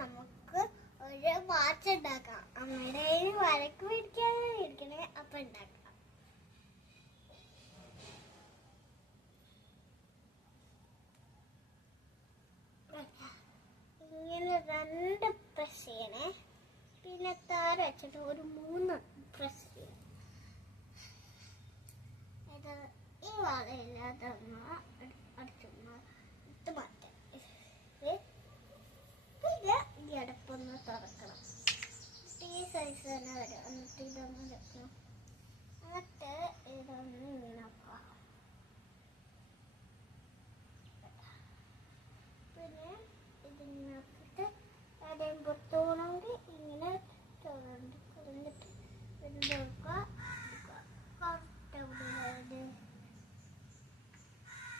നമുക്ക് ഒരു വാച്ച് ഉണ്ടാക്കാം. അമ്മയുടെ വരക്ക് പിടിക്കണേ അപ്പൊ ഉണ്ടാക്കാം. ഇങ്ങനെ 2 പ്രസ് ചെയ്യണേ. പിന്നെ താര വെച്ചിട്ട് ഒരു 3 പ്രസ് ചെയ്യണം. ഇത് ഈ വളയില്ലാതെ അടുത്ത് മാറ്റാം. പിന്നെ ഈ അടുപ്പൊന്ന് തുറക്കണം. ഈ സൈസ് തന്നെ വരും. എന്നിട്ട് ഇതൊന്ന് വെക്കണം. എന്നിട്ട് ഇതൊന്ന് ഇങ്ങനെ ആക്കാം. പിന്നെ ഇതിങ്ങനെ ആക്കിയിട്ട് എവിടെയും പൊത്തോണമെങ്കിൽ ഇങ്ങനെ തുറന്നിട്ട് ഇതിൻ്റെ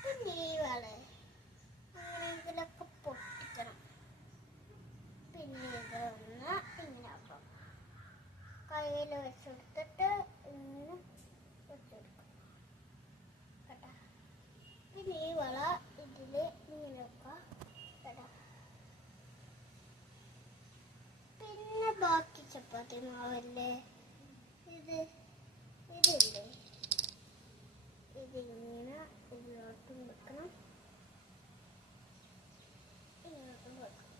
പിന്നെ ഈ വള ഇങ്ങനെ ഇതിലൊക്കെ പൊട്ടിക്കണം. പിന്നെ ഇതൊന്ന് ഇങ്ങനെ ആക്കാം. കയ്യിൽ വെച്ചെടുത്തിട്ട് ഇങ്ങനെ വെച്ചെടുക്കും കേട്ടോ. പിന്നെ ഈ വള ഇതിൽ ഇങ്ങനെ വെക്കാം കേട്ടോ. പിന്നെ ബാക്കി ചപ്പാത്തി മാവല്ലേ ഇതില്ലേ, ഇതിങ്ങനെ ഇതിലോട്ടും വെക്കണം, ഇങ്ങോട്ടും വെക്കണം.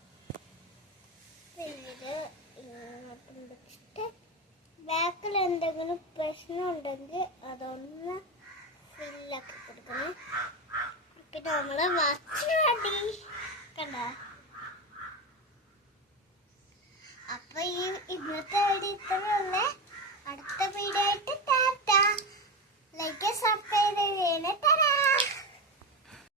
പിന്നെ ഇത് ഇങ്ങോട്ടും വെച്ചിട്ട് ബാക്കിൽ എന്തെങ്കിലും പ്രശ്നം ഉണ്ടെങ്കിൽ അതൊന്ന് ഫില്ലാക്കി കൊടുക്കണം. പിന്നെ നമ്മള് വാച്ചിന് വേണ്ടി കണ്ട. അപ്പൊ ഈ ഇന്നത്തെ വീഡിയോ ഇത്രയുള്ളേ. അടുത്ത വീഡിയോ ആയിട്ട് ടാറ്റ. ലൈക്ക് സബ്സ്ക്രൈബ് ചെയ്യണേ.